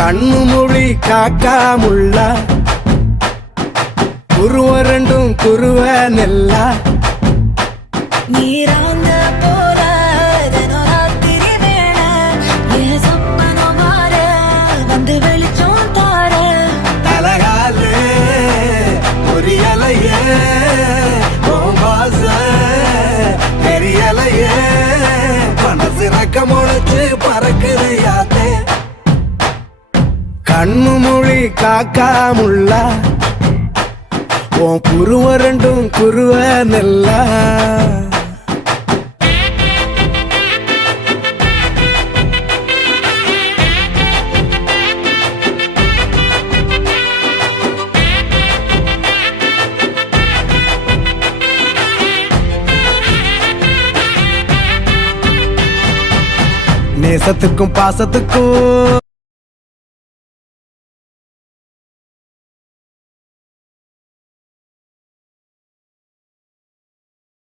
கண்ணு மொழி காக்காமுள்ள குருவ ரெண்டும் குருவ நெல்லா நீராங்க போல தினராத்திரி வேண என் சொப்பனம் மாற வந்து வெளிச்சம் தார தலகாலே பொரியலையே ஓம்பாச பெரியலையே மனசு ரக்க முளைச்சு பறக்குது யாத்தே கண்ணு மொழி காக்காமுள்ள உன் குருவ ரெண்டும் குருவ நெல்லா நேசத்துக்கும் பாசத்துக்கும்